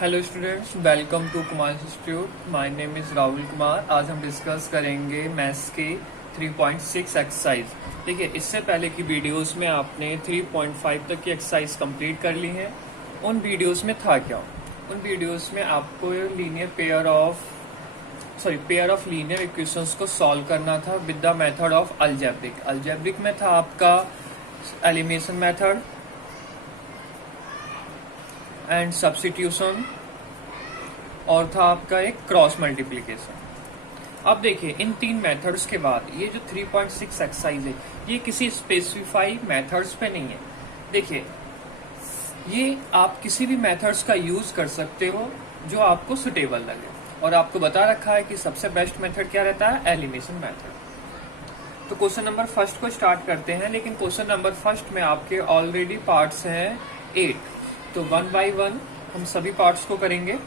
Hello students, welcome to Kumar institute. My name is Rahul Kumar. आज हम discuss करेंगे मैथ्स के 3.6 एक्सरसाइज। देखिए, इससे पहले की वीडियोस में आपने 3.5 तक की एक्सरसाइज कंप्लीट कर ली हैं। उन वीडियोस में था क्या? उन वीडियोस में आपको पेयर ऑफ लीनियर इक्वेशंस को सॉल्व करना था with the method of algebraic. Algebraic में था आपका एलिमिनेशन मेथड एंड सब्स्टिट्यूशन, और था आपका एक क्रॉस मल्टीप्लिकेशन। अब देखिए, इन तीन मेथड्स के बाद ये जो 3.6 एक्सरसाइज है, ये किसी स्पेसिफाई मेथड्स पे नहीं है। देखिए, ये आप किसी भी मेथड्स का यूज कर सकते हो जो आपको सुटेबल लगे, और आपको बता रखा है कि सबसे बेस्ट मेथड क्या रहता है, एलिमिनेशन मेथड। तो क्वेश्चन नंबर फर्स्ट को स्टार्ट करते हैं, लेकिन क्वेश्चन नंबर फर्स्ट में आपके ऑलरेडी पार्ट्स हैं 8, तो 1 बाय 1 हम सभी पार्ट्स को करेंगे।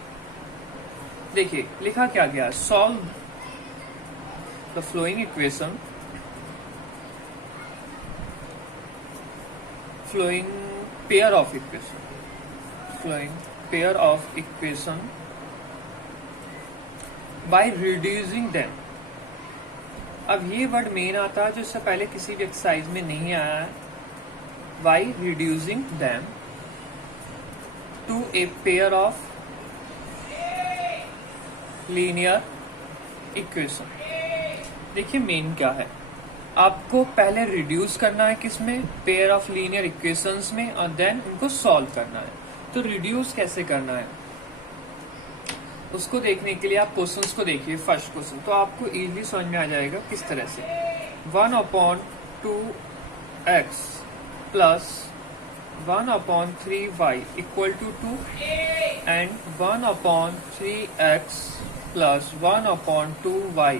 देखिए, लिखा क्या गया, solve the following equation, following pair of equation by reducing them. अब ये वर्ड मेन आता है जो इससे पहले किसी भी एक्सरसाइज में नहीं आया है। By reducing them to a pair of linear equation. देखिए, मेन क्या है, आपको पहले रिड्यूस करना है किसमें, पेयर ऑफ लीनियर इक्वेशंस में, और देन इनको सॉल्व करना है। तो रिड्यूस कैसे करना है उसको देखने के लिए आप क्वेश्चंस को देखिए। फर्स्ट क्वेश्चन तो आपको इजीली समझ में आ जाएगा किस तरह से। 1/2x plus 1/3y equal to 2 and 1/3x plus 1/2y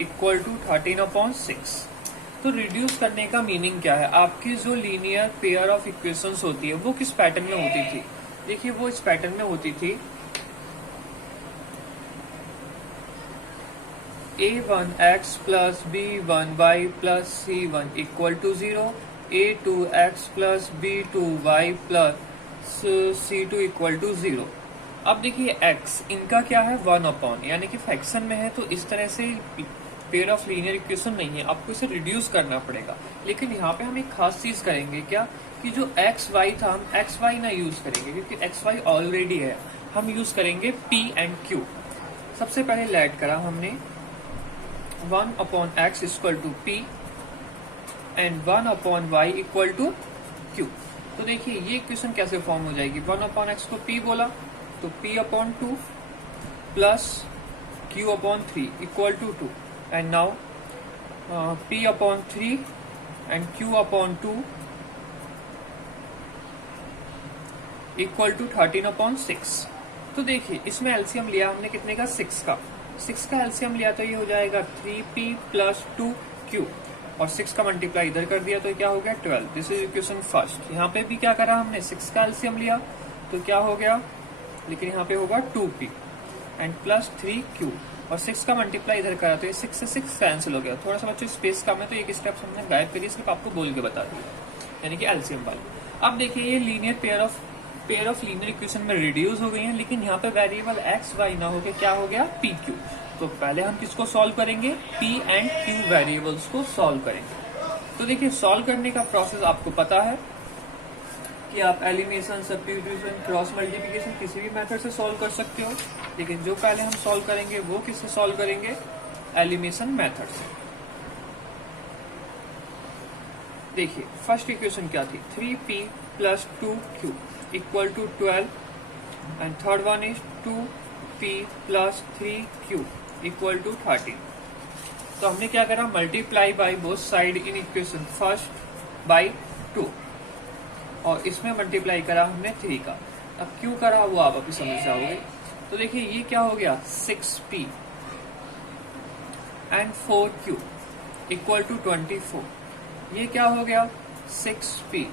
equal to 13/6। तो रिड्यूस करने का मीनिंग क्या है, आपकी जो लीनियर पेयर ऑफ इक्वेशंस होती है वो किस पैटर्न में होती थी। देखिए, वो इस पैटर्न में होती थी, a1x plus b1y plus c1 equal to 0, a2x plus b2y plus c2 equal to 0। अब देखिए, x इनका क्या है, 1/, यानी कि फ्रैक्शन में है, तो इस तरह से पेयर ऑफ लीनियर इक्वेशन नहीं है, आपको इसे रिड्यूस करना पड़ेगा। लेकिन यहाँ पे हम एक खास चीज करेंगे क्या, कि जो एक्स वाई था हम एक्स वाई ना यूज करेंगे, क्योंकि एक्स वाई ऑलरेडी है। हम यूज करेंगे p एंड q। सबसे पहले लेट करा हमने 1/x equal to p and 1/y equal to q। तो देखिए, ये इक्वेशन कैसे फॉर्म हो जाएगी, 1/x को p बोला तो p/2 plus q/3 equal to 2, and now p/3 and q/2 equal to 13/6। तो देखिए, इसमें एलसीएम लिया हमने कितने का, 6 का। 6 का एलसीएम लिया तो ये हो जाएगा 3p प्लस 2q, और 6 का मल्टीप्लाई इधर कर दिया तो क्या हो गया 12। This is equation first. यहाँ पे भी क्या करा हमने, 6 का एलसीएम लिया तो क्या हो गया, लेकिन यहाँ पे होगा 2p एंड प्लस 3q, और 6 का मल्टीप्लाई इधर करा तो ये 6 से 6 कैंसिल हो गया। थोड़ा सा बच्चों स्पेस कम है तो एक स्टेप हमने गायब करी, सिर्फ आपको बोल के बता दिया, यानी कि एलसीएम वाली। अब देखिए, ये linear pair of linear equation में रिड्यूस हो गई है, लेकिन यहाँ पे वेरिएबल एक्स वाई ना होके क्या हो गया, पी क्यू। तो पहले हम किसको सॉल्व करेंगे, पी एंड क्यू वेरिएबल्स को सॉल्व करेंगे। तो देखिए, सॉल्व करने का प्रोसेस आपको पता है कि आप एलिमिनेशन, सब्स्टिट्यूशन, क्रॉस मल्टीप्लिकेशन किसी भी मेथड से सॉल्व कर सकते हो, लेकिन जो पहले हम सॉल्व करेंगे वो किससे सॉल्व करेंगे, एलिमिनेशन मेथड से। देखिए, फर्स्ट इक्वेशन क्या थी, 3p plus 2q equal to 12, and third one is 2p plus 3q equal to 13। तो हमने क्या करा, multiply by both side in equation first by 2, और इसमें मल्टीप्लाई करा हमने 3 का। अब क्यों करा वो आप अभी समझ जाओगे। तो देखिए, ये क्या हो गया, 6p and 4q equal to 24। ये क्या हो गया, 6p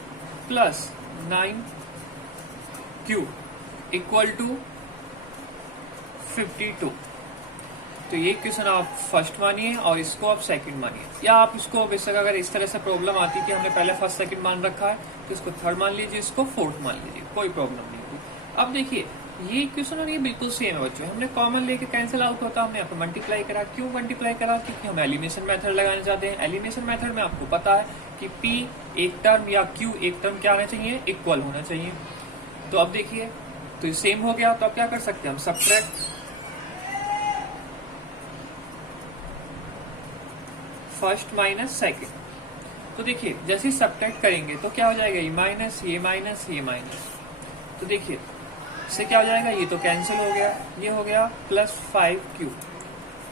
plus 9q equal to 52। तो ये क्वेश्चन आप फर्स्ट मानिए और इसको आप सेकंड मानिए, या आप इसको बेशक अगर इस तरह से प्रॉब्लम आती कि हमने पहले फर्स्ट सेकंड मान रखा है तो इसको थर्ड मान लीजिए, इसको फोर्थ मान लीजिए, कोई प्रॉब्लम नहीं होगी। अब देखिए, ये इक्वेशन और ये बिल्कुल सेम है बच्चों, हमने कॉमन लेके कैंसिल आउट होता, हमने यहाँ पे मल्टीप्लाई करा। क्यों मल्टीप्लाई करा? क्योंकि हम एलिमिनेशन मेथड लगाना चाहते हैं। एलिमिनेशन मेथड में आपको पता है कि P एक टर्म या Q एक टर्म क्या होना चाहिए, इक्वल होना चाहिए। तो अब देखिए, तो ये सेम हो गया, तो अब क्या कर सकते हैं हम, सब्ट्रैक्ट फर्स्ट माइनस सेकेंड। तो देखिए जैसे ही सब्ट्रैक्ट करेंगे तो क्या हो जाएगा, ये माइनस, ये माइनस, ये माइनस। तो देखिए इससे क्या हो जाएगा, ये तो कैंसिल हो गया, ये हो गया प्लस 5Q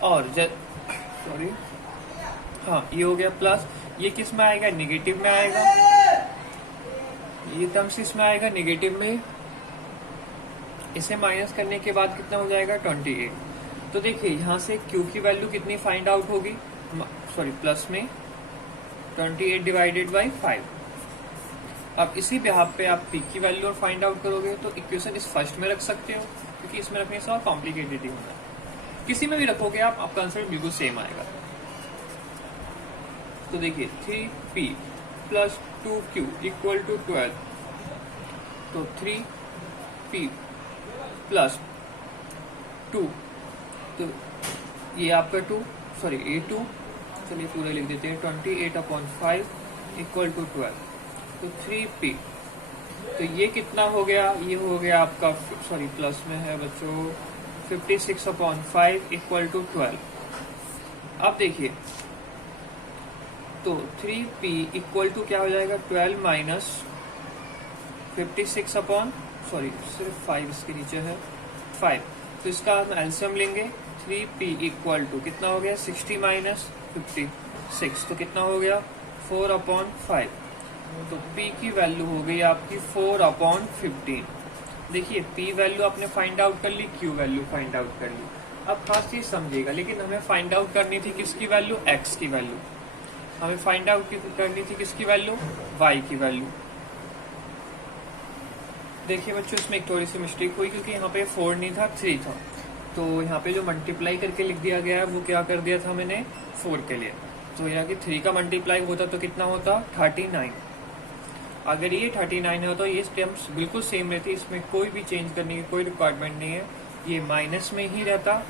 और सॉरी हाँ ये हो गया प्लस, ये किस में आएगा, निगेटिव में आएगा, ये टर्म्स इसमें आएगा निगेटिव में। इसे माइनस करने के बाद कितना हो जाएगा, 28। तो देखिए यहाँ से Q की वैल्यू कितनी फाइंड आउट होगी, सॉरी प्लस में 28 डिवाइडेड बाई 5। अब इसी बिहाफ पे आप P की वैल्यू और फाइंड आउट करोगे तो इक्वेशन इस फर्स्ट में रख सकते हो, क्योंकि इसमें रखने से और कॉम्प्लिकेटेड ही होगा। किसी में भी रखोगे आप, आपका आंसर बिल्कुल सेम आएगा। तो देखिए 3P plus 2Q equal to 12। तो 3P प्लस 2, तो ये आपका 2, सॉरी ये 2, चलिए पूरे लिख देते हैं, 28/5 इक्वल टू 12। तो 3P, तो ये कितना हो गया, ये हो गया आपका, सॉरी प्लस में है बच्चों, 56/5 इक्वल टू 12। अब देखिए तो 3P इक्वल टू क्या हो जाएगा, 12 माइनस 56 सॉरी सिर्फ 5 इसके नीचे है 5, तो इसका हम एलसीएम लेंगे। 3P इक्वल टू कितना हो गया, 60 माइनस 56, तो कितना हो गया 4/5। तो P की वैल्यू हो गई आपकी 4/15। देखिए P वैल्यू आपने फाइंड आउट कर ली, Q वैल्यू फाइंड आउट कर ली। अब खास चीज समझिएगा, लेकिन हमें फाइंड आउट करनी थी किसकी वैल्यू, X की वैल्यू। हमें फाइंड आउट करनी थी किसकी वैल्यू, Y की वैल्यू। देखिए बच्चों इसमें एक थोड़ी सी मिस्टेक हुई, क्योंकि यहाँ पे 4 नहीं था 3 था, तो यहाँ पे जो मल्टीप्लाई करके लिख दिया गया है वो क्या कर दिया था मैंने 4 के लिए। तो यहाँ की 3 का मल्टीप्लाई होता तो कितना होता, 39। अगर ये 39 है तो ये स्टेम्स बिल्कुल सेम रहती, इसमें कोई भी चेंज करने की कोई रिक्वायरमेंट नहीं है, ये माइनस में ही रहता।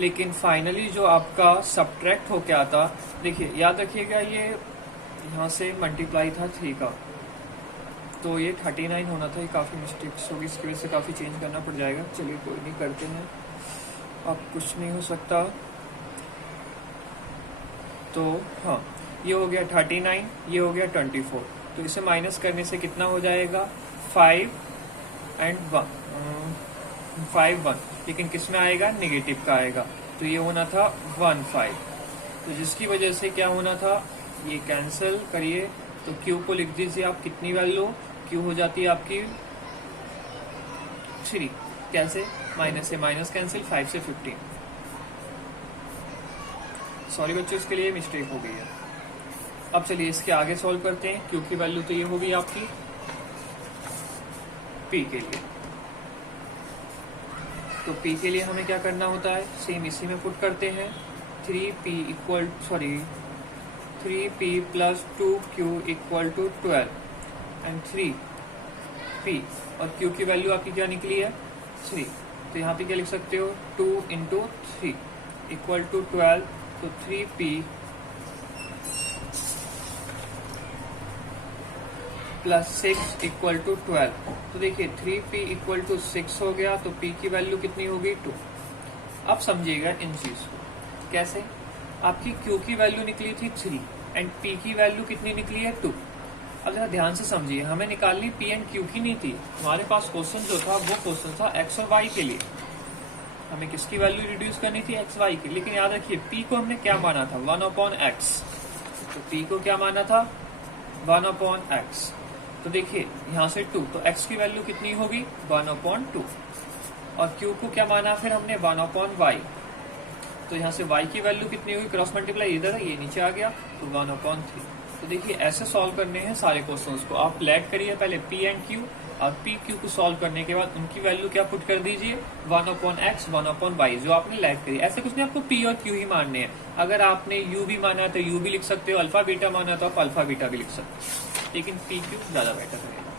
लेकिन फाइनली जो आपका सब्ट्रैक्ट होके आता, देखिए याद रखिएगा ये यहाँ से मल्टीप्लाई था 3 का, तो ये 39 होना था। ये काफ़ी मिस्टेक्स होगी, इसकी वजह से काफ़ी चेंज करना पड़ जाएगा। चलिए कोई नहीं, करते हैं, अब कुछ नहीं हो सकता। तो हाँ ये हो गया 39, ये हो गया 24, तो इसे माइनस करने से कितना हो जाएगा, 5 and 1, लेकिन किस में आएगा, निगेटिव का आएगा, तो ये होना था 15। तो जिसकी वजह से क्या होना था, ये कैंसिल करिए, तो Q को लिख दीजिए आप, कितनी वैल्यू, Q हो जाती है आपकी 3। कैसे, माइनस से माइनस कैंसिल, 5 से 15। सॉरी बच्चों इसके लिए मिस्टेक हो गई है। अब चलिए इसके आगे सॉल्व करते हैं। Q की वैल्यू तो ये होगी आपकी P के लिए। तो P के लिए हमें क्या करना होता है, सेम इसी में पुट करते हैं। 3P plus 2Q equal to 12 and 3P और Q की वैल्यू आपकी क्या निकली है, 3। तो यहाँ पे क्या लिख सकते हो, 2 इंटू 3 इक्वल टू 12। तो 3P प्लस 6 इक्वल टू 12। तो देखिए 3P इक्वल टू 6 हो गया, तो P की वैल्यू कितनी होगी, 2। अब समझिएगा इन चीज को कैसे, आपकी Q की वैल्यू निकली थी 3 एंड P की वैल्यू कितनी निकली है, 2। अब जरा ध्यान से समझिए, हमें निकालनी P एंड Q की नहीं थी, हमारे पास क्वेश्चन जो था वो क्वेश्चन था X और Y के लिए। हमें किसकी वैल्यू रिड्यूस करनी थी, X Y की। लेकिन याद रखिए P को हमने क्या माना था, 1/x। तो P को क्या माना था, 1/x। तो देखिए यहाँ से 2, तो x की वैल्यू कितनी होगी, 1/2। और q को क्या माना फिर हमने, 1/y। तो यहाँ से y की वैल्यू कितनी होगी, क्रॉस मल्टीप्लाई इधर है, ये नीचे आ गया, तो 1/3। तो देखिए ऐसे सॉल्व करने हैं सारे क्वेश्चंस को। आप लेट करिए पहले p एंड q, और p q को सॉल्व करने के बाद उनकी वैल्यू क्या पुट कर दीजिए, 1/x 1/y जो आपने लेट करी। ऐसे कुछ नहीं, आपको p और q ही मानने हैं। अगर आपने u भी माना है तो u भी लिख सकते हो, अल्फा बीटा माना है तो आप अल्फा बीटा भी लिख सकते हो, लेकिन p q ज्यादा बेटर रहेगा।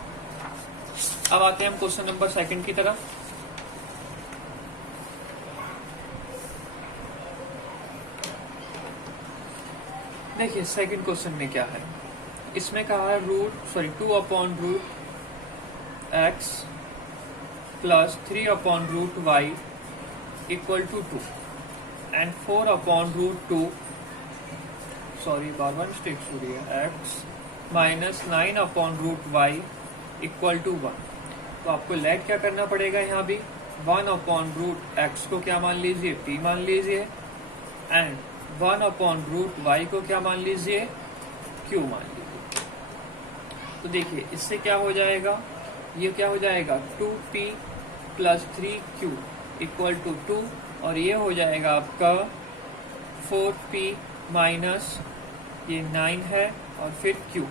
अब आते हैं हम क्वेश्चन नंबर 2 की तरफ। देखिए सेकंड क्वेश्चन में क्या है, इसमें कहा है 2/√x plus 3/√y equal to 2 and 4/√2 बार मिस्टेक्स हो रही है, x minus 9/√y equal to 1। तो आपको लेट क्या करना पड़ेगा, यहाँ भी 1/√x को क्या मान लीजिए, t मान लीजिए, एंड 1/√y को क्या मान लीजिए, q मान लीजिए। तो देखिए इससे क्या हो जाएगा, ये क्या हो जाएगा 2p plus 3q equal to 2, और ये हो जाएगा आपका 4p माइनस ये 9 है और फिर q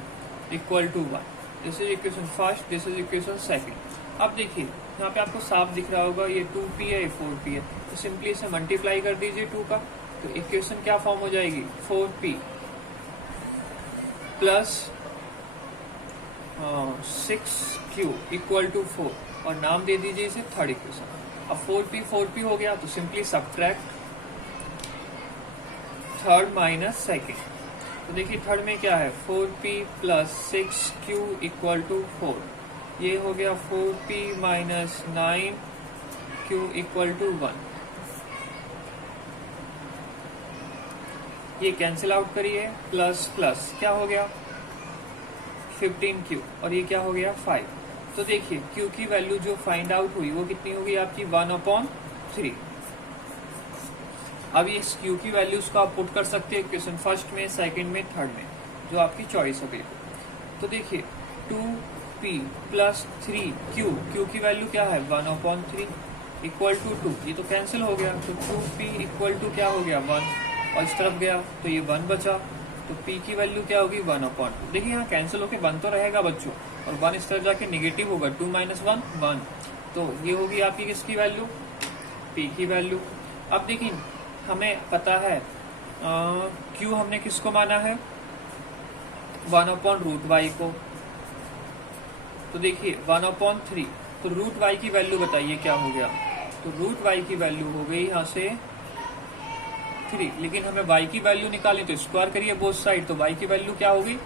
equal to 1। This is equation first, this is equation second. अब देखिए यहाँ पे आपको साफ दिख रहा होगा, ये 2p है, ये 4p है, तो सिंपली इसे मल्टीप्लाई कर दीजिए 2 का, तो इक्वेशन क्या फॉर्म हो जाएगी, 4p plus 6q equal to 4, और नाम दे दीजिए इसे थर्ड इक्वेशन। अब 4p हो गया, तो simply subtract third minus second. तो देखिए थर्ड में क्या है, 4p plus 6q equal to 4, ये हो गया 4p minus 9q equal to 1। ये कैंसिल आउट करिए, प्लस प्लस क्या हो गया 15q, और ये क्या हो गया 5। तो देखिए q की वैल्यू जो फाइंड आउट हुई वो कितनी होगी आपकी 1/3। अब ये q की वैल्यूज को आप पुट कर सकते हैं इक्वेशन फर्स्ट में, सेकंड में, थर्ड में, जो आपकी चॉइस होगी। तो देखिए 2p प्लस 3q, q की वैल्यू क्या है 1/3 इक्वल टू 2, ये तो कैंसिल हो गया, तो 2p इक्वल टू क्या हो गया 1, और इस तरफ गया तो ये 1 बचा, तो p की वैल्यू क्या होगी 1/2। देखिए यहाँ कैंसिल होके 1 तो रहेगा बच्चों, और 1 इस तरफ जाके निगेटिव होगा, 2 माइनस 1 1, तो ये होगी आपकी किसकी वैल्यू, p की वैल्यू। अब देखिए हमें पता है q हमने किसको माना है 1/√y को, तो देखिए 1/3, तो √y की वैल्यू बताइए क्या हो गया, तो √y की वैल्यू हो गई यहाँ से 3, लेकिन हमें y की वैल्यू निकालनी, तो स्क्वायर करिए बोथ साइड, तो y की वैल्यू क्या होगी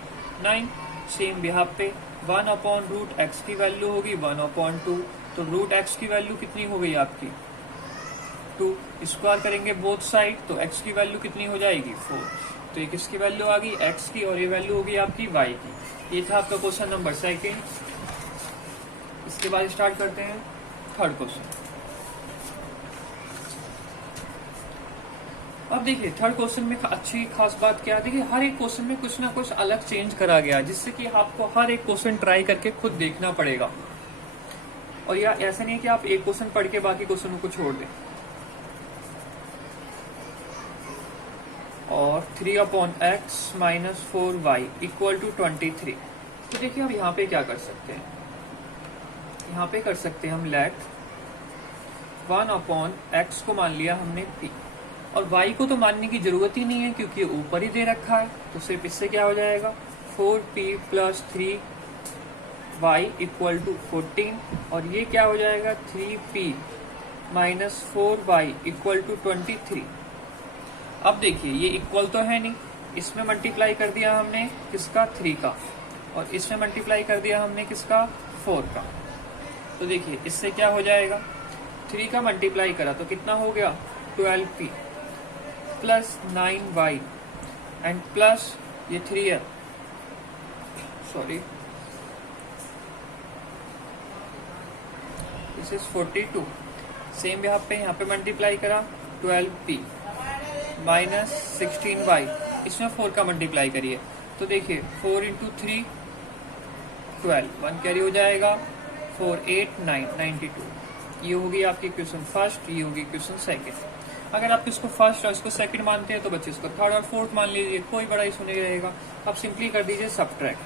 9। सेम यहाँ पे 1/√x की वैल्यू होगी 1/2, तो √x की वैल्यू कितनी हो गई आपकी 2, स्क्वायर करेंगे बोथ साइड, तो x की वैल्यू कितनी हो जाएगी 4। तो ये किसकी वैल्यू आ गई x की, और ये वैल्यू होगी आपकी y की। ये था आपका क्वेश्चन नंबर 2। इसके बाद स्टार्ट करते हैं थर्ड क्वेश्चन। अब देखिए थर्ड क्वेश्चन में अच्छी खास बात क्या है, देखिए हर एक क्वेश्चन में कुछ ना कुछ अलग चेंज करा गया है, जिससे कि आपको हर एक क्वेश्चन ट्राई करके खुद देखना पड़ेगा, और या ऐसा नहीं है कि आप एक क्वेश्चन पढ़ के बाकी क्वेश्चनों को छोड़ दें। और 3/x minus 4y equal to 23। तो देखिए अब यहाँ पे क्या कर सकते हैं, यहाँ पे कर सकते हैं हम लेट 1/x को मान लिया हमने p, और y को तो मानने की जरूरत ही नहीं है क्योंकि ऊपर ही दे रखा है, तो सिर्फ इससे क्या हो जाएगा 4p plus 3y equal to 14, और ये क्या हो जाएगा 3p minus 4y equal to 23। अब देखिए ये इक्वल तो है नहीं, इसमें मल्टीप्लाई कर दिया हमने किसका 3 का, और इसमें मल्टीप्लाई कर दिया हमने किसका 4 का। तो देखिए इससे क्या हो जाएगा 3 का मल्टीप्लाई करा तो कितना हो गया 12p plus 9y and plus ये 3 है, सॉरी दिस इज 42। सेम यहाँ पे मल्टीप्लाई करा 12p माइनस 16y, इसमें 4 का मल्टीप्लाई करिए, तो देखिए 4 इंटू 3 12, 1 कैरी हो जाएगा, 4 8 9 92। ये होगी आपकी क्वेश्चन फर्स्ट, ये होगी क्वेश्चन सेकंड। अगर आप इसको फर्स्ट और इसको सेकंड मानते हैं तो बच्चे इसको थर्ड और फोर्थ मान लीजिए, कोई बड़ा इशू नहीं रहेगा। आप सिंपली कर दीजिए सब्ट्रैक्ट,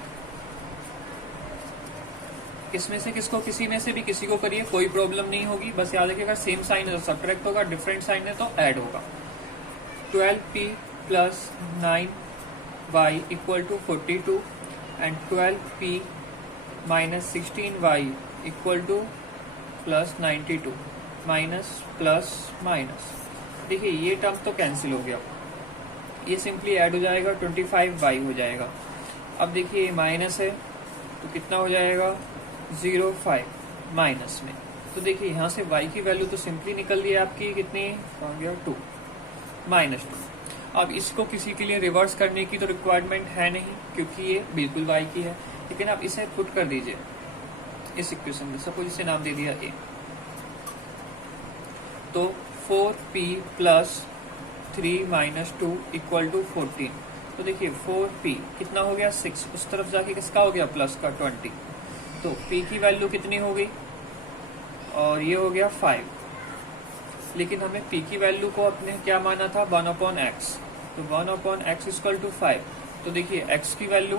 इसमें से किसको किसी में से भी किसी को करिए, कोई प्रॉब्लम नहीं होगी। बस याद रखिएगा सेम साइन है तो सब्ट्रैक्ट होगा, डिफरेंट साइन है तो ऐड होगा। 12p plus 9y equal to 42 and 12p minus 16y equal to plus 92 minus plus minus. देखिए ये टर्म तो कैंसिल हो गया, ये सिंपली ऐड हो जाएगा 25y हो जाएगा। अब देखिए माइनस है तो कितना हो जाएगा 0.5 माइनस में। तो देखिए यहाँ से y की वैल्यू तो सिंपली निकल रही है आपकी कितनी, कहाँ गया 2 -2। अब इसको किसी के लिए रिवर्स करने की तो रिक्वायरमेंट है नहीं क्योंकि ये बिल्कुल y की है, लेकिन आप इसे पुट कर दीजिए इस इक्वेशन में। सपोज इसे नाम दे दिया a, तो 4p plus 3 minus 2 equal to 14। तो देखिए 4p कितना हो गया 6, उस तरफ जाके किसका हो गया प्लस का 20। तो p की वैल्यू कितनी हो गई, और ये हो गया 5। लेकिन हमें p की वैल्यू को अपने क्या माना था 1/x, तो 1/x इक्वल टू 5। तो देखिए x की वैल्यू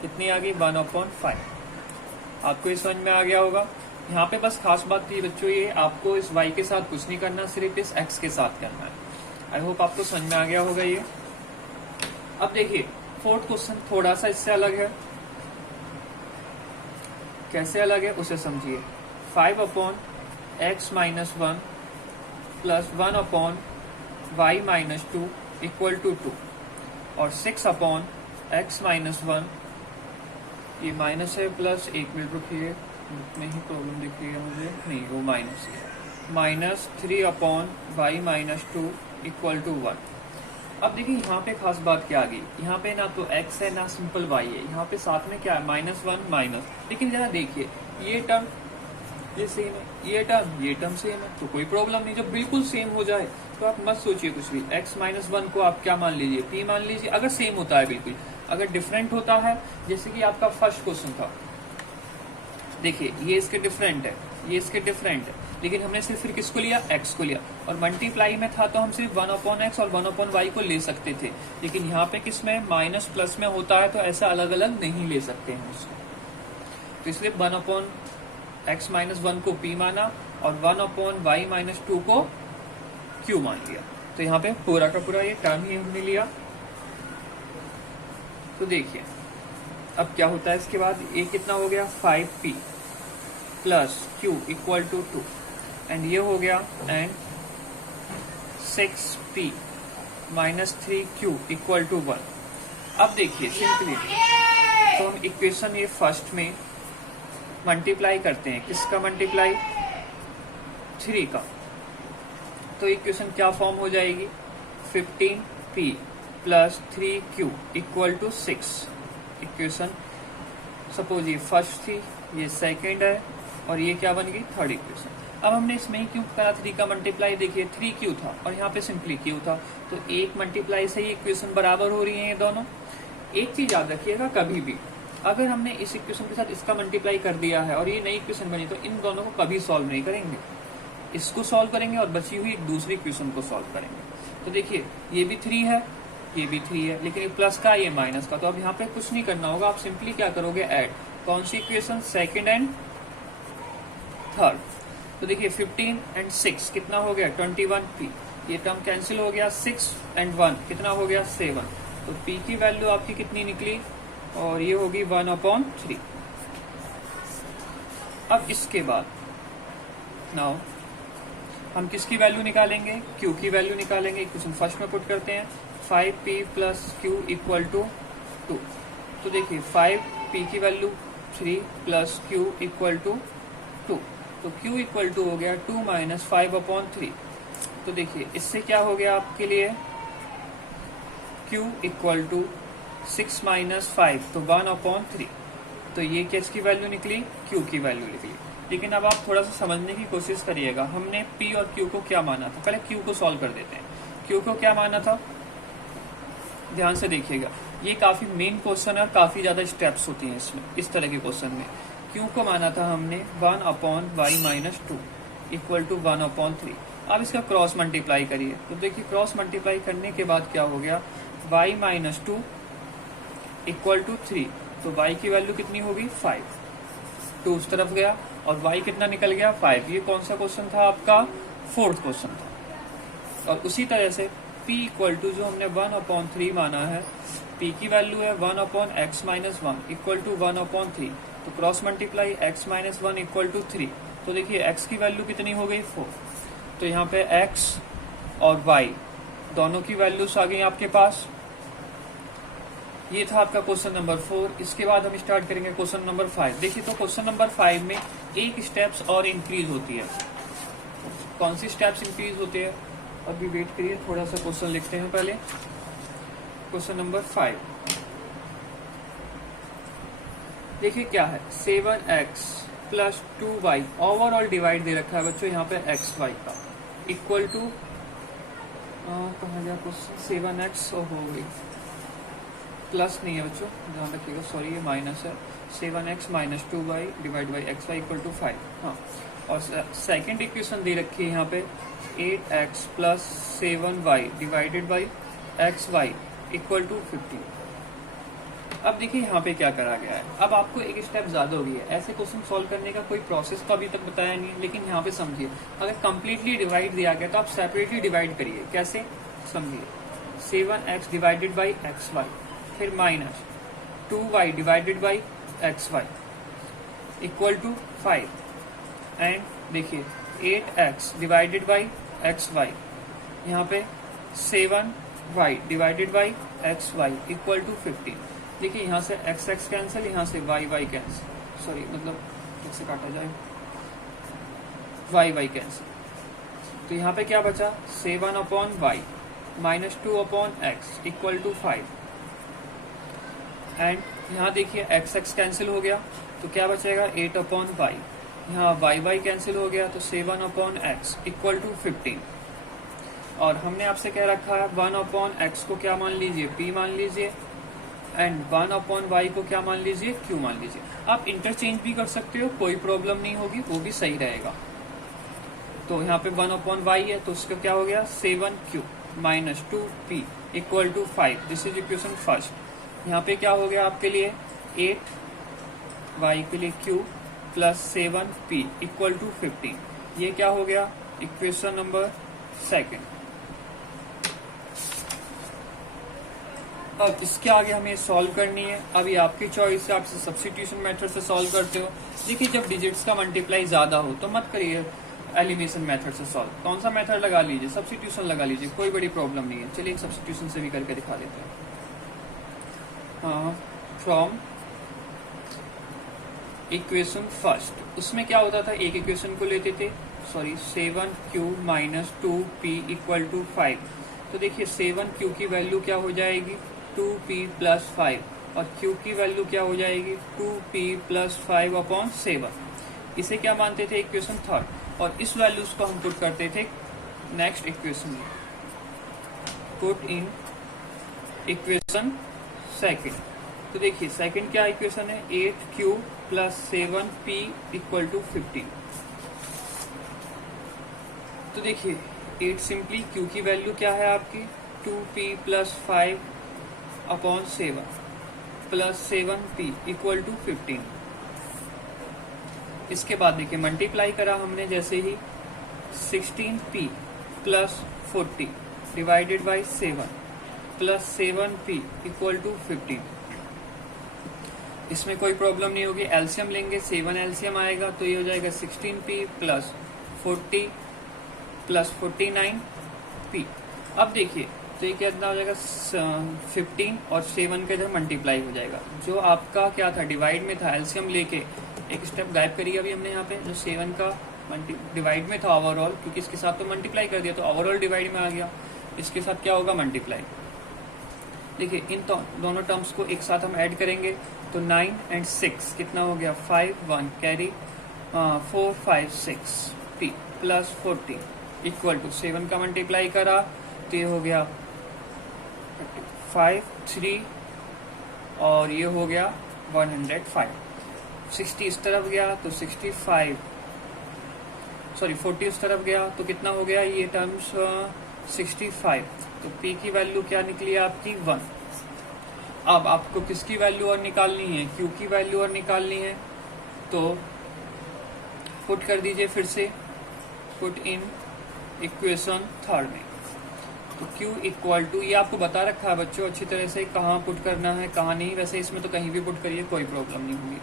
कितनी आ गई 1/5। आपको ये समझ में आ गया होगा। यहाँ पे बस खास बात थी बच्चों, ये आपको इस y के साथ कुछ नहीं करना, सिर्फ इस x के साथ करना है। आई होप आपको समझ में आ गया होगा ये। अब देखिए फोर्थ क्वेश्चन थोड़ा सा इससे अलग है। कैसे अलग है उसे समझिए। 5/x minus 1 plus 1/y minus 2 equal to 2, और 6/x माइनस 1, ये माइनस है प्लस, एक मिनट रुकिए, में ही प्रॉब्लम दिख रही है मुझे, नहीं वो माइनस है, minus 3/y minus 2 equal to 1। अब देखिए यहाँ पे खास बात क्या आ गई, यहाँ पे ना तो x है ना सिंपल y है, यहाँ पे साथ में क्या है -1 माइनस। लेकिन जरा देखिए ये टर्म ये सेम है, ये टर्म सेम है, तो कोई प्रॉब्लम नहीं। जब बिल्कुल सेम हो जाए तो आप मत सोचिए कुछ भी, x -1 को आप क्या मान लीजिए p मान लीजिए। अगर सेम होता है बिल्कुल, अगर डिफरेंट होता है जैसे कि आपका फर्स्ट क्वेश्चन था, देखिए ये इसके डिफरेंट है, ये इसके डिफरेंट है, लेकिन हमने सिर्फ फिर किसको लिया x को लिया, और मल्टीप्लाई में था तो हम सिर्फ 1/x और 1/y को ले सकते थे। लेकिन यहाँ पे किसमें माइनस प्लस में होता है तो ऐसा अलग अलग नहीं ले सकते हैं उसको, तो इसलिए 1/x माइनस 1 को p माना और 1/y माइनस 2 को q मान लिया। तो यहाँ पे पूरा का पूरा ये टर्म ही हमने लिया। तो देखिए अब क्या होता है इसके बाद, ये कितना हो गया 5p plus q equal to 2, and ये हो गया and 6p minus 3q equal to 1। अब देखिए सिंपली तो हम इक्वेशन ये फर्स्ट में मल्टीप्लाई करते हैं, किसका मल्टीप्लाई 3 का, तो इक्वेशन क्या फॉर्म हो जाएगी 15p plus 3q equal to 6। Equation suppose ये फर्स्ट थी, ये सेकंड है, और ये क्या बन गई थर्ड इक्वेशन। अब हमने इसमें ही क्यों करा 3 का मल्टीप्लाई, देखिए 3q था और यहाँ पे सिंपली q था, तो एक मल्टीप्लाई से ही इक्वेशन बराबर हो रही है ये दोनों। एक चीज याद रखिएगा, कभी भी अगर हमने इस इक्वेशन के साथ इसका मल्टीप्लाई कर दिया है और ये नई इक्वेशन बनी, तो इन दोनों को कभी सॉल्व नहीं करेंगे, इसको सॉल्व करेंगे और बची हुई एक दूसरी इक्वेशन को सॉल्व करेंगे। तो देखिए ये भी 3 है, ये भी 3 है, लेकिन ये प्लस का ये माइनस का, तो अब यहाँ पे कुछ नहीं करना होगा, आप सिंपली क्या करोगे ऐड, कौन सी इक्वेशन सेकंड एंड थर्ड। तो देखिए 15 एंड 6 कितना हो गया 21p, ये टर्म कैंसिल हो गया, 6 एंड 1 कितना हो गया 7, तो p की वैल्यू आपकी कितनी निकली, और ये होगी 1/3। अब इसके बाद नाउ हम किसकी वैल्यू निकालेंगे, q की वैल्यू निकालेंगे। इक्वेशन फर्स्ट में पुट करते हैं, 5p plus q equal to 2। तो देखिए 5p की value 3 plus q equal to 2, तो q इक्वल टू हो गया 2 माइनस 5/3। तो देखिए इससे क्या हो गया आपके लिए, q इक्वल टू 6 माइनस 5, तो 1/3। तो ये किसकी वैल्यू निकली, q की वैल्यू निकली। लेकिन अब आप थोड़ा सा समझने की कोशिश करिएगा, हमने p और q को क्या माना था, पहले q को सॉल्व कर देते हैं। q को क्या माना था, ध्यान से देखिएगा, ये काफी मेन क्वेश्चन है और काफी ज्यादा स्टेप्स होती हैं इसमें, इस तरह के क्वेश्चन में। q को माना था हमने 1/y माइनस 2 इक्वल टू 1/3। अब इसका क्रॉस मल्टीप्लाई करिए, तो देखिए क्रॉस मल्टीप्लाई करने के बाद क्या हो गया, y माइनस 2 इक्वल टू 3, तो y की वैल्यू कितनी होगी 5, 2 उस तरफ गया और y कितना निकल गया 5। ये कौन सा क्वेश्चन था आपका, फोर्थ क्वेश्चन था। और उसी तरह से P इक्वल टू जो हमने 1/3 माना है, P की वैल्यू है 1/x-1 इक्वल टू 1/3, तो cross multiply x-1 equal to 3। तो देखिए x की वैल्यू कितनी हो गई 4, तो यहाँ पे x और y दोनों की वैल्यूज आ गई आपके पास। ये था आपका क्वेश्चन नंबर 4। इसके बाद हम स्टार्ट करेंगे क्वेश्चन नंबर 5। देखिए तो क्वेश्चन नंबर 5 में एक स्टेप्स और इंक्रीज होती है। कौन सी स्टेप्स इंक्रीज होती है, अभी वेट करिए, थोड़ा सा क्वेश्चन लिखते हैं पहले। क्वेश्चन नंबर 5 देखिए क्या है, 7x plus 2y overall divide दे रखा है बच्चों यहाँ पे xy का इक्वल टू कहा गया क्वेश्चन 7x हो गई, प्लस नहीं है बच्चों, ध्यान रखिएगा, सॉरी ये माइनस है। 7x minus 2y divide by xy equal to 5। हाँ, और सेकेंड इक्वेशन दे रखी है यहाँ पे 8x plus 7y divided by xy equal to 50। अब देखिए यहाँ पे क्या करा गया है, अब आपको एक स्टेप ज्यादा हो गई है। ऐसे क्वेश्चन सॉल्व करने का कोई प्रोसेस तो अभी तक बताया नहीं है, लेकिन यहाँ पे समझिए, अगर कंप्लीटली डिवाइड दिया गया तो आप सेपरेटली डिवाइड करिए। कैसे समझिए, 7x डिवाइडेड बाई xy, फिर minus 2y divided by xy equal to 5, and देखिए 8x डिवाइडेड बाई xy, यहाँ पे 7y divided by xy equal to 50। देखिए यहाँ से x कैंसिल, यहाँ से y कैंसिल, सॉरी मतलब कैसे काटा जाए, y कैंसिल। तो यहाँ पे क्या बचा, 7/y minus 2/x equal to 5, and यहाँ देखिए x कैंसिल हो गया तो क्या बचेगा 8/y, यहाँ y कैंसिल हो गया तो 7/x इक्वल टू 15। और हमने आपसे कह रखा है 1/x को क्या मान लीजिए, p मान लीजिए, एंड 1/y को क्या मान लीजिए, q मान लीजिए। आप इंटरचेंज भी कर सकते हो, कोई प्रॉब्लम नहीं होगी, वो भी सही रहेगा। तो यहाँ पे 1/y है तो उसका क्या हो गया 7q minus 2p equal to 5। This is equation first. यहाँ पे क्या हो गया आपके लिए 8y के लिए q plus 7p equal to 15। ये क्या हो गया इक्वेशन नंबर सेकेंड। अब इसके आगे हमें सॉल्व करनी है। अभी आपकी चॉइस है, आप सब्स्टिट्यूशन मेथड से सॉल्व करते हो। देखिए जब डिजिट्स का मल्टीप्लाई ज्यादा हो तो मत करिए एलिमिनेशन मेथड से सॉल्व, कौन सा मेथड लगा लीजिए, सब्स्टिट्यूशन लगा लीजिए, कोई बड़ी प्रॉब्लम नहीं है। चलिए एक सब्स्टिट्यूशन से भी करके दिखा देते हैं। फ्रॉम इक्वेशन फर्स्ट, उसमें क्या होता था, एक इक्वेशन को लेते थे, sorry 7q minus 2p equal to 5। तो देखिए 7q की वैल्यू क्या हो जाएगी 2p प्लस 5, और q की वैल्यू क्या हो जाएगी 2p प्लस 5/7। इसे क्या मानते थे इक्वेशन थर्ड, और इस वैल्यूज को हम पुट करते थे नेक्स्ट इक्वेशन में, पुट इन इक्वेशन सेकंड। तो देखिए सेकंड क्या इक्वेशन है 8q plus 7p equal to 15। तो देखिए 8 सिंपली q की वैल्यू क्या है आपकी 2p plus 5/7 plus 7p equal to 15। इसके बाद देखिए मल्टीप्लाई करा हमने जैसे ही 16p plus 40 divided by 7 plus 7p equal to 15। इसमें कोई प्रॉब्लम नहीं होगी, एलसीएम लेंगे 7 एलसीएम आएगा तो ये हो जाएगा 16p प्लस 40 प्लस 49p। अब देखिए तो ये कितना हो जाएगा 15 और 7 के इधर मल्टीप्लाई हो जाएगा। जो आपका क्या था डिवाइड में था, एलसीएम लेके एक स्टेप गायब करिए अभी हमने यहाँ पे, जो 7 का डिवाइड में था ओवरऑल, क्योंकि इसके साथ तो मल्टीप्लाई कर दिया तो ओवरऑल डिवाइड में आ गया, इसके साथ क्या होगा मल्टीप्लाई। देखिए इन दोनों टर्म्स को एक साथ हम ऐड करेंगे तो 9 एंड 6 कितना हो गया 5 1 carry 4 5 6 p plus 40 equal to 7 का मल्टीप्लाई करा तो ये हो गया 5 3 और ये हो गया 105। 60 इस तरफ गया तो 65, सॉरी 40 इस तरफ गया तो कितना हो गया ये टर्म्स 65। तो p की वैल्यू क्या निकली आपकी 1। अब आपको किसकी वैल्यू और निकालनी है q की वैल्यू और निकालनी है, तो पुट कर दीजिए फिर से, पुट इन इक्वेशन थर्ड में। तो Q इक्वल टू, ये आपको बता रखा है बच्चों अच्छी तरह से कहाँ पुट करना है कहाँ नहीं, वैसे इसमें तो कहीं भी पुट करिए कोई प्रॉब्लम नहीं होगी।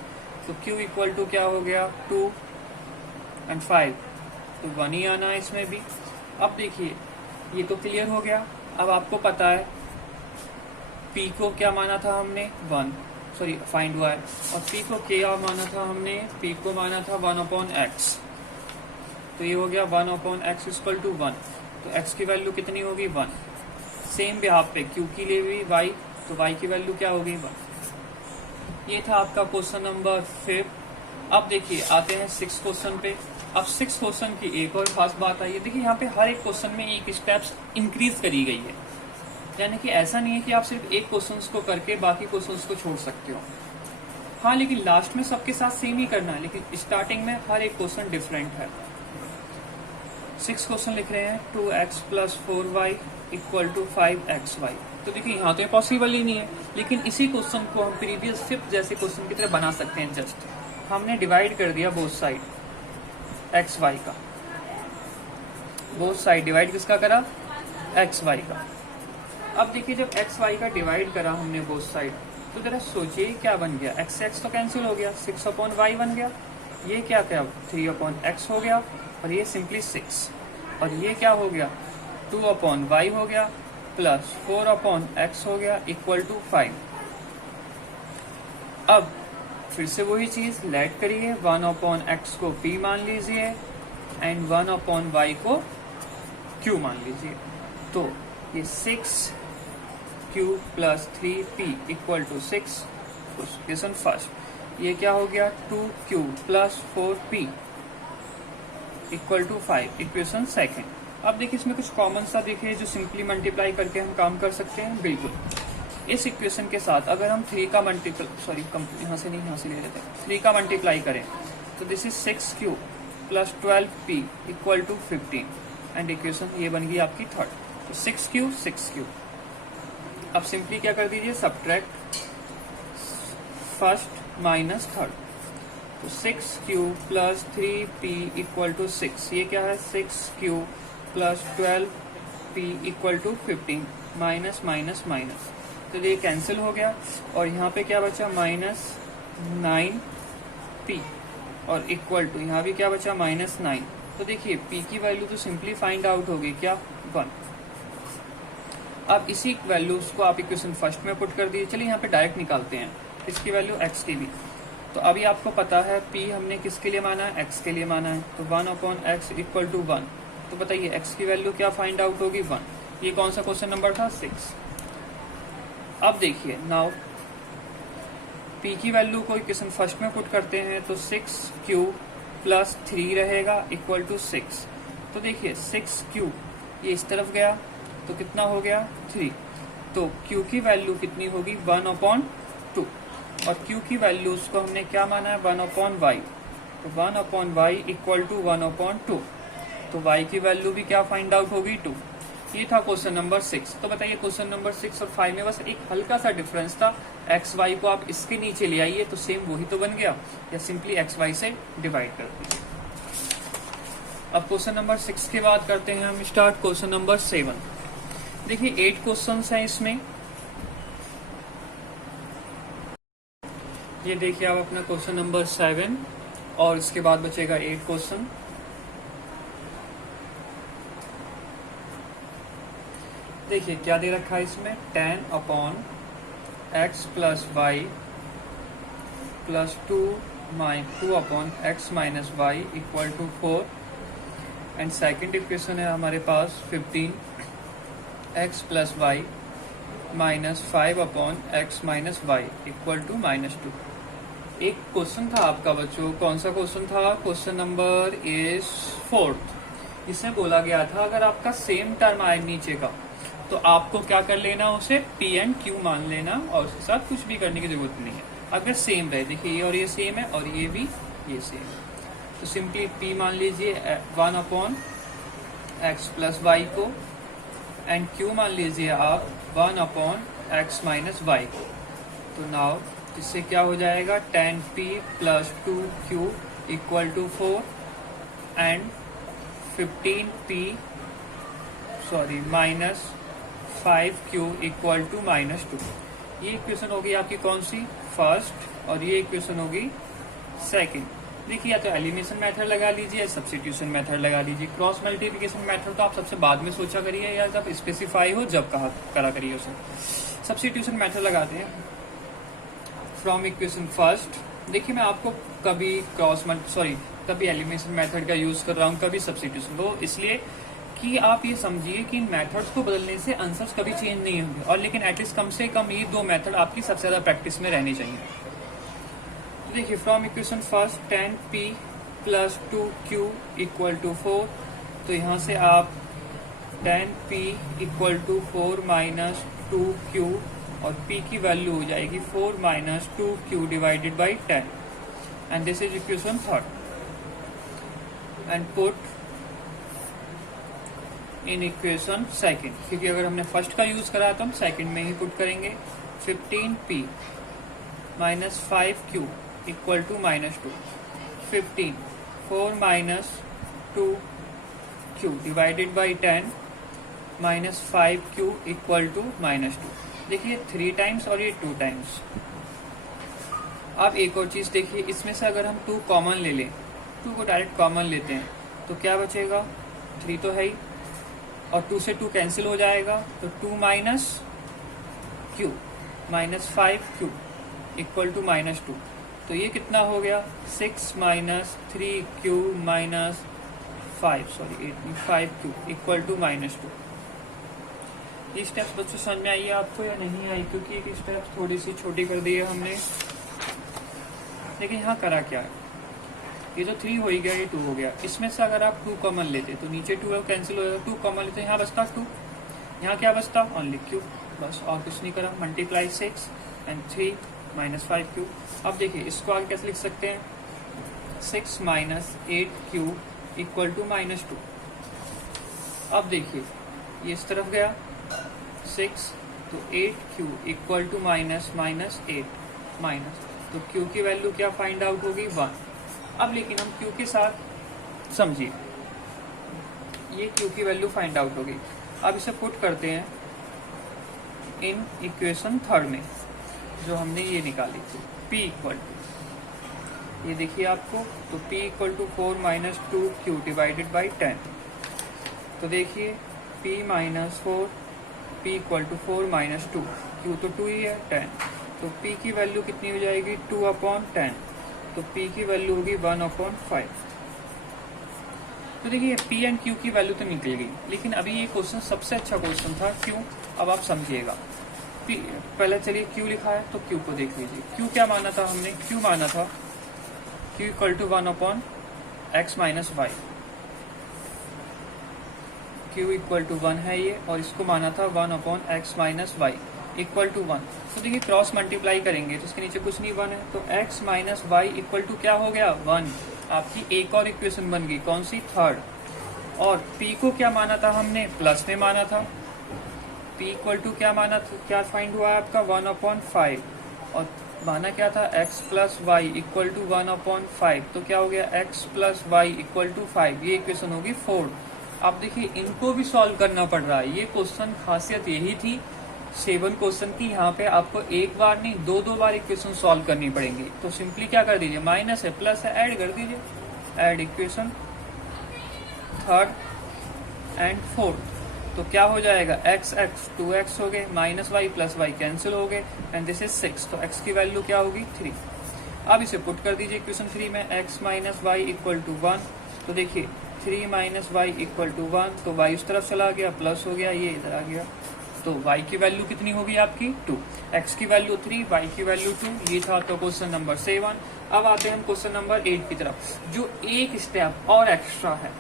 तो Q इक्वल टू क्या हो गया 2 और 5, तो 1 ही आना है इसमें भी। अब देखिए ये तो क्लियर हो गया। अब आपको पता है P को क्या माना था हमने 1, सॉरी फाइंड हुआ है, और P को क्या माना था हमने, P को माना था 1/x, तो ये हो गया 1/x इक्वल टू 1, तो x की वैल्यू कितनी होगी 1। सेम बिहाफ पे Q की लिए हुई y, तो y की वैल्यू क्या होगी 1। ये था आपका क्वेश्चन नंबर 5। अब देखिए आते हैं 6 क्वेश्चन पे। अब 6 क्वेश्चन की एक और खास बात आई है, देखिए यहाँ पे हर एक क्वेश्चन में एक स्टेप्स इंक्रीज करी गई है, यानी कि ऐसा नहीं है कि आप सिर्फ एक क्वेश्चन को करके बाकी क्वेश्चन को छोड़ सकते हो। हाँ लेकिन लास्ट में सबके साथ सेम ही करना है, लेकिन स्टार्टिंग में हर एक क्वेश्चन डिफरेंट है। 6 क्वेश्चन लिख रहे हैं 2x + 4y = 5xy। तो देखिए यहाँ तो ये पॉसिबल ही नहीं है, लेकिन इसी क्वेश्चन को हम प्रीवियस 5th जैसे क्वेश्चन की तरह बना सकते हैं। जस्ट हमने डिवाइड कर दिया बोथ साइड एक्स वाई का, बोथ साइड डिवाइड किसका करा एक्स वाई का। अब देखिए जब एक्स वाई का डिवाइड करा हमने बोथ साइड, तो जरा सोचिए क्या बन गया, एक्स एक्स तो कैंसिल हो गया, 6/y बन गया, ये क्या क्या 3/x हो गया, और ये सिंपली 6, और ये क्या हो गया 2/y हो गया प्लस 4/x हो गया इक्वल टू 5। अब फिर से वही चीज लेट करिए, 1/x को p मान लीजिए एंड 1/y को q मान लीजिए। तो ये 6q + 3p = 6 इक्वेशन फर्स्ट। ये क्या हो गया 2q + 4p = 5 इक्वेशन सेकेंड। अब देखिए इसमें कुछ कॉमन सा देखिए जो सिंपली मल्टीप्लाई करके हम काम कर सकते हैं। बिल्कुल इस इक्वेशन के साथ अगर हम 3 का मल्टीप्लाई, सॉरी यहाँ से नहीं यहाँ से ले लेते हैं, 3 का मल्टीप्लाई करें तो this is 6q + 12p = 15 and equation ये बन गई आपकी थर्ड। तो 6q। अब सिंपली क्या कर दीजिए सब्ट्रैक्ट फर्स्ट माइनस थर्ड, तो 6q + 3p = 6, ये क्या है 6q + 12p = 15 minus minus minus, तो ये कैंसिल हो गया और यहाँ पे क्या बचा -9p और इक्वल टू यहाँ भी क्या बचा -9। तो देखिए p की वैल्यू तो सिंपली फाइंड आउट होगी क्या 1। अब इसी वैल्यूज को आप इक्वेशन फर्स्ट में पुट कर दिए। चलिए यहाँ पे डायरेक्ट निकालते हैं इसकी वैल्यू x की भी। तो अभी आपको पता है p हमने किसके लिए माना है x के लिए माना है, तो 1/x = 1। तो बताइए x की वैल्यू क्या फाइंड आउट होगी 1। ये कौन सा क्वेश्चन नंबर था 6। अब देखिए नाउ p की वैल्यू को इक्वेशन फर्स्ट में पुट करते हैं तो 6q + 3 रहेगा = 6। तो देखिए 6q ये इस तरफ गया तो कितना हो गया 3, तो q की वैल्यू कितनी होगी 1/2 और q की वैल्यू उसको हमने क्या माना है 1/y, तो 1/y = 1/2, तो y की वैल्यू भी क्या फाइंड आउट होगी 2। ये था क्वेश्चन नंबर 6। तो बताइए क्वेश्चन नंबर 6 और 5 में बस एक हल्का सा डिफरेंस था, एक्स वाई को आप इसके नीचे ले आइए तो सेम वही तो बन गया, या सिंपली एक्स वाई से डिवाइड कर दीजिए। अब क्वेश्चन नंबर 6 के बाद करते हैं हम स्टार्ट क्वेश्चन नंबर 7। देखिए 8 क्वेश्चन हैं इसमें। ये देखिए आप अपना क्वेश्चन नंबर 7 और इसके बाद बचेगा 8 क्वेश्चन। देखिए क्या दे रखा है इसमें 10/x + y + 2/x - y = 4 and second equation है हमारे पास 15x + y - 5/x - y = -2। एक क्वेश्चन था आपका बच्चों, कौन सा क्वेश्चन था, क्वेश्चन नंबर इज 4th। इसमें बोला गया था अगर आपका सेम टर्म आए नीचे का तो आपको क्या कर लेना, उसे p एंड q मान लेना और उसके साथ कुछ भी करने की जरूरत नहीं है। अगर सेम रहे, देखिए ये और ये सेम है और ये भी ये सेम है, तो सिंपली p मान लीजिए 1/x + y को एंड q मान लीजिए आप 1/x - y को। तो नाउ इससे क्या हो जाएगा 10p + 2q = 4 and 15p - 5q equal to -2। ये इक्वेशन होगी आपकी कौन सी, फर्स्ट, और ये इक्वेशन होगी सेकंड। देखिए या तो एलिमिनेशन मेथड लगा लीजिए या सब्स्टिट्यूशन मेथड लगा लीजिए। क्रॉस मल्टीप्लिकेशन मेथड तो आप सबसे बाद में सोचा करिए या जब स्पेसिफाई हो जब करा करिए उसे। सब्स्टिट्यूशन मेथड लगाते हैं फ्रॉम इक्वेशन फर्स्ट। देखिए मैं आपको कभी कभी एलिमिनेशन मेथड का यूज कर रहा हूँ, कभी सब्स्टिट्यूशन, तो इसलिए कि आप ये समझिए कि इन मेथड्स को बदलने से आंसर्स कभी चेंज नहीं होंगे, और लेकिन एटलीस्ट कम से कम ये दो मेथड आपकी सबसे ज्यादा प्रैक्टिस में रहनी चाहिए। तो देखिए from equation first 10p plus 2q equal to 4, तो यहाँ से आप 10p equal to 4 minus 2q, और p की वैल्यू हो जाएगी 4 minus 2q divided by 10, and this is equation third, and put in equation second, क्योंकि अगर हमने फर्स्ट का यूज करा तो हम सेकंड में ही पुट करेंगे। 15p minus 5q equal to -2, 15 4 minus 2q divided by 10 minus 5q equal to -2। देखिए 3 टाइम्स और ये 2 टाइम्स। अब एक और चीज देखिए, इसमें से अगर हम 2 कॉमन ले लें, 2 को डायरेक्ट कॉमन लेते हैं तो क्या बचेगा, 3 तो है ही, और 2 से 2 कैंसिल हो जाएगा, तो 2 minus q minus 5q equal to -2, तो ये कितना हो गया, 6 minus 3q minus 5q equal to -2। ये स्टेप्स बच्चों समझ में आई है आपको या नहीं आई, क्योंकि एक स्टेप्स थोड़ी सी छोटी कर दी है हमने, लेकिन यहाँ करा क्या है, ये तो 3 हो ही गया, ये 2 हो गया। इसमें से अगर आप 2 कॉमन लेते तो नीचे 2 कैंसिल हो जाएगा, 2 कॉमन लेते यहाँ बचता 2, यहाँ क्या बचता ओनली q, बस और कुछ नहीं करा, मल्टीप्लाई 6 एंड 3 माइनस 5q। अब देखिए इसको आगे कैसे लिख सकते हैं, 6 माइनस 8q इक्वल टू -2। अब देखिए ये इस तरफ गया 6, तो 8q इक्वल टू -8 माइनस, तो q की वैल्यू क्या फाइंड आउट होगी 1। अब लेकिन हम q के साथ समझिए, ये q की वैल्यू फाइंड आउट होगी। अब इसे पुट करते हैं इन इक्वेशन थर्ड में जो हमने ये निकाली थी, p इक्वल टू, ये देखिए आपको, तो p equal to 4 minus 2q divided by 10, तो देखिए p minus 4, p equal to 4 minus 2, q तो 2 ही है 10, तो p की वैल्यू कितनी हो जाएगी 2/10, तो p की वैल्यू होगी 1/5। तो देखिए p एंड q की वैल्यू तो निकल गई, लेकिन अभी ये क्वेश्चन सबसे अच्छा क्वेश्चन था, क्यों, अब आप समझिएगा। पहले चलिए q लिखा है तो q को देख लीजिए, q क्या माना था हमने, q माना था q equal to 1/x minus y, q equal to 1 है ये, और इसको माना था 1/x minus y equal to 1। तो देखिए क्रॉस मल्टीप्लाई करेंगे तो इसके नीचे कुछ नहीं 1 है, तो x minus y equal to क्या हो गया 1। आपकी एक और इक्वेशन बन गई, कौन सी, थर्ड। और p को क्या माना था हमने, प्लस में माना था, p इक्वल टू क्या माना था, क्या फाइंड हुआ है आपका 1/5, और माना क्या था x plus y equal to 1/5, तो क्या हो गया x plus y equal to 5, ये इक्वेशन होगी 4। अब देखिए इनको भी सॉल्व करना पड़ रहा है, ये क्वेश्चन खासियत यही थी 7 क्वेश्चन की, यहाँ पे आपको एक बार नहीं दो बार इक्वेशन सॉल्व करनी पड़ेंगी। तो सिंपली क्या कर दीजिए, माइनस है प्लस है ऐड कर दीजिए, add equation third and fourth, तो क्या हो जाएगा x 2x हो गए, minus y plus y cancel हो गए, एंड दिस इज 6, तो x की वैल्यू क्या होगी 3। अब इसे पुट कर दीजिए इक्वेशन 3 में, x minus y equal to 1, तो देखिए 3 माइनस वाई इक्वल टू 1, तो y उस तरफ चला गया, प्लस हो गया, ये इधर आ गया, तो y की वैल्यू कितनी होगी आपकी 2, x की वैल्यू 3, y की वैल्यू 2। ये था तो क्वेश्चन नंबर 7। अब आते हैं हम क्वेश्चन नंबर 8 की तरफ, जो एक स्टेप और एक्स्ट्रा है।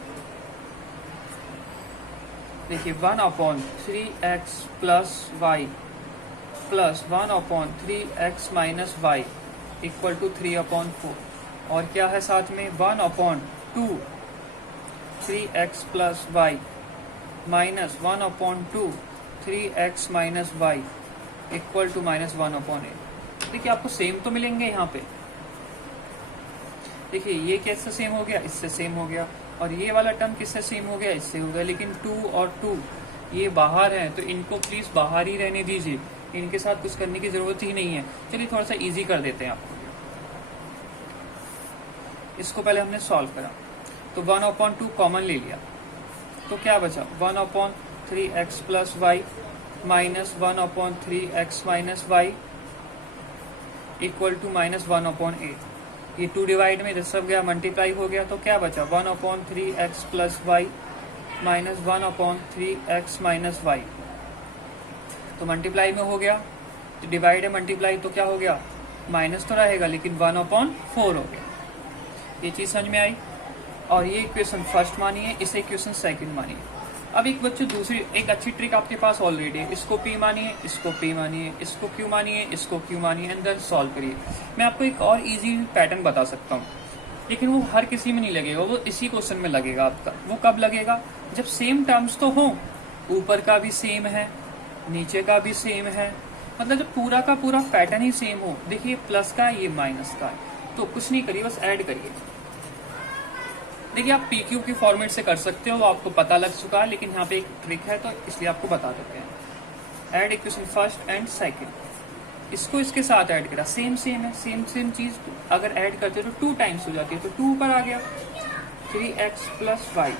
देखिए 1/3x plus y plus 1/3x minus y equal to 3/4, और क्या है साथ में 1/2 3x plus Y minus 1/2 3x minus y equal to -1/8। देखिए आपको सेम तो मिलेंगे यहाँ पे, देखिए ये कैसे सेम हो गया, इससे सेम हो गया, और ये वाला टर्म किससे सेम हो गया, इससे हो गया, लेकिन 2 और 2 ये बाहर है तो इनको प्लीज बाहर ही रहने दीजिए, इनके साथ कुछ करने की जरूरत ही नहीं है। चलिए थोड़ा सा इजी कर देते हैं आपको। इसको पहले हमने सॉल्व करा तो 1/2 कॉमन ले लिया तो क्या बचा 1/3x plus Y minus 1/3x minus y equal to minus 1/8। ये 2 डिवाइड में सब गया मल्टीप्लाई हो गया तो क्या बचा 1/3x plus Y minus 1/3x minus y. तो मल्टीप्लाई में हो गया तो डिवाइड है मल्टीप्लाई तो क्या हो गया माइनस तो रहेगा लेकिन 1/4 हो गया। ये चीज समझ में आई। और ये इक्वेशन फर्स्ट मानिए, इसे इक्वेशन सेकंड मानिए। अब एक बच्चे दूसरी एक अच्छी ट्रिक आपके पास ऑलरेडी है, इसको पी मानिए, इसको पी मानिए, इसको क्यू मानिए, इसको क्यू मानिए एंड देन सॉल्व करिए। मैं आपको एक और इजी पैटर्न बता सकता हूँ लेकिन वो हर किसी में नहीं लगेगा, वो इसी क्वेश्चन में लगेगा आपका। वो कब लगेगा जब सेम टर्म्स तो हो, ऊपर का भी सेम है नीचे का भी सेम है, मतलब जब पूरा का पूरा पैटर्न ही सेम हो। देखिए प्लस का है ये माइनस का है तो कुछ नहीं करिए बस ऐड करिए। देखिए आप पी क्यू की फॉर्मेट से कर सकते हो, वो आपको पता लग चुका है लेकिन यहाँ पे एक ट्रिक है तो इसलिए आपको बता देते हैं। Add equation first and second, इसको इसके साथ ऐड करा, सेम सेम है, सेम चीज अगर ऐड करते हो तो 2 टाइम्स हो जाती है तो 2 ऊपर आ गया 3x प्लस वाई।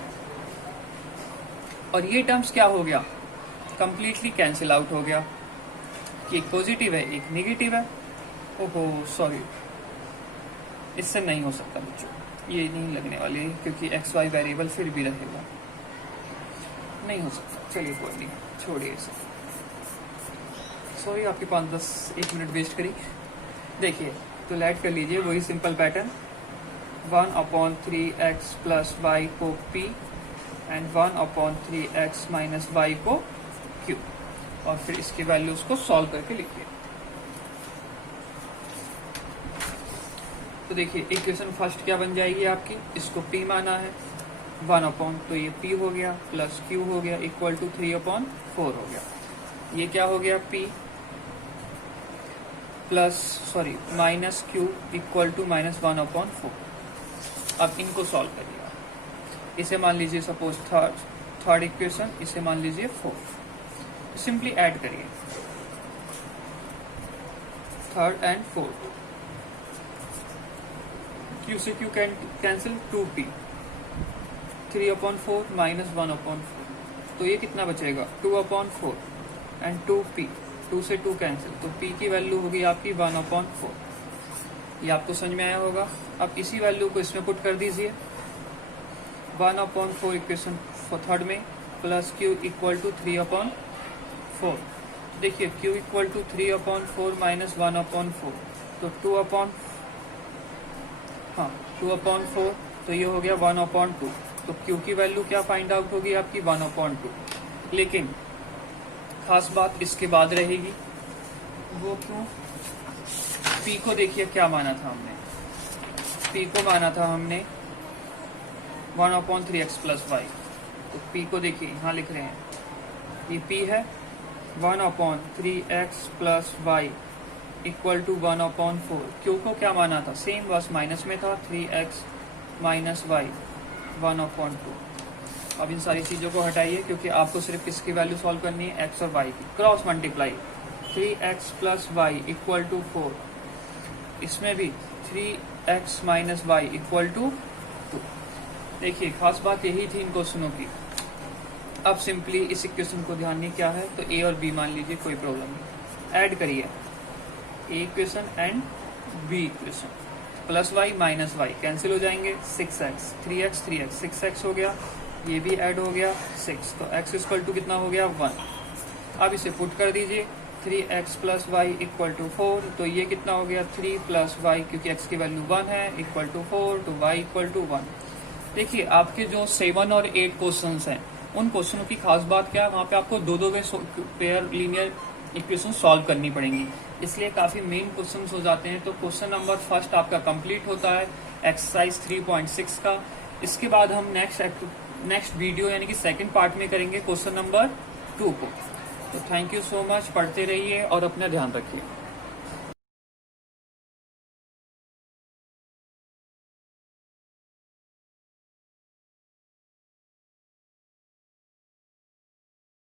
और ये टर्म्स क्या हो गया कंप्लीटली कैंसिल आउट हो गया कि एक पॉजिटिव है एक नेगेटिव है। ओहो सॉरी, इससे नहीं हो सकता बच्चों, ये नहीं लगने वाली क्योंकि एक्स वाई वेरिएबल फिर भी रहेगा, नहीं हो सकता। चलिए कोई नहीं, छोड़िए इसे। सॉरी आपके 5-10-1 मिनट वेस्ट करी। देखिए तो लेट कर लीजिए वही simple pattern 1/3x plus y को p and 1/3x minus y को q और फिर इसकी वैल्यूज को सॉल्व करके लिखिए। तो देखिए इक्वेशन फर्स्ट क्या बन जाएगी आपकी, इसको p माना है 1 तो ये p हो गया प्लस q हो गया इक्वल टू 3/4 हो गया। ये क्या हो गया p plus minus q equal to minus 1/4। अब इनको सॉल्व करिएगा। इसे मान लीजिए सपोज थर्ड इक्वेशन, इसे मान लीजिए 4। सिंपली ऐड करिए थर्ड एंड फोर्थ, q से q कैंसिल 2p 3/4 माइनस 1/4। तो ये कितना बचेगा 2/4 एंड 2p, 2 से 2 कैंसिल तो p की वैल्यू होगी आपकी 1/4। ये आपको समझ में आया होगा। अब इसी वैल्यू को इसमें पुट कर दीजिए 1/4 इक्वेशन थर्ड में प्लस q इक्वल टू 3/4। देखिए q इक्वल टू 3/4 माइनस 1/4 तो 2/4 तो ये हो गया 1/2। तो q की वैल्यू क्या फाइंड आउट होगी आपकी 1/2। लेकिन खास बात इसके बाद रहेगी, वो क्यों, p को देखिए क्या माना था हमने, p को माना था हमने 1/3x प्लस वाई। तो p को देखिए यहाँ लिख रहे हैं, ये p है 1/3x plus y equal to 1/4। q को क्या माना था, सेम बस माइनस में था 3x माइनस वाई 1/2। अब इन सारी चीजों को हटाइए क्योंकि आपको सिर्फ किसकी वैल्यू सॉल्व करनी है, x और y की। Cross multiply 3x plus y equal to 4, इसमें भी 3x minus y equal to 2। देखिए खास बात यही थी इन क्वेश्चनों की। अब सिंपली इस इक्वेशन को ध्यान नहीं क्या है तो a और b मान लीजिए, कोई प्रॉब्लम नहीं। ऐड करिए a equation and b equation, plus Y minus Y cancel हो जाएंगे, 6x 3x 6x हो गया, ये भी ऐड हो गया 6, तो x इक्वल टू कितना हो गया 1। अब इसे पुट कर दीजिए 3x plus y equal to 4, तो ये कितना हो गया 3 प्लस वाई क्योंकि x की वैल्यू 1 है इक्वल टू 4 तो y इक्वल टू 1। देखिए आपके जो 7 और 8 क्वेश्चन हैं उन क्वेश्चनों की खास बात क्या है, वहाँ पे आपको दो पेयर लीनियर इक्वेशन सॉल्व करनी पड़ेंगी, इसलिए काफी मेन क्वेश्चन हो जाते हैं। तो क्वेश्चन नंबर फर्स्ट आपका कंप्लीट होता है एक्सरसाइज 3.6 का। इसके बाद हम नेक्स्ट वीडियो यानी कि सेकंड पार्ट में करेंगे क्वेश्चन नंबर 2 को। तो थैंक यू सो मच, पढ़ते रहिए और अपना ध्यान रखिए।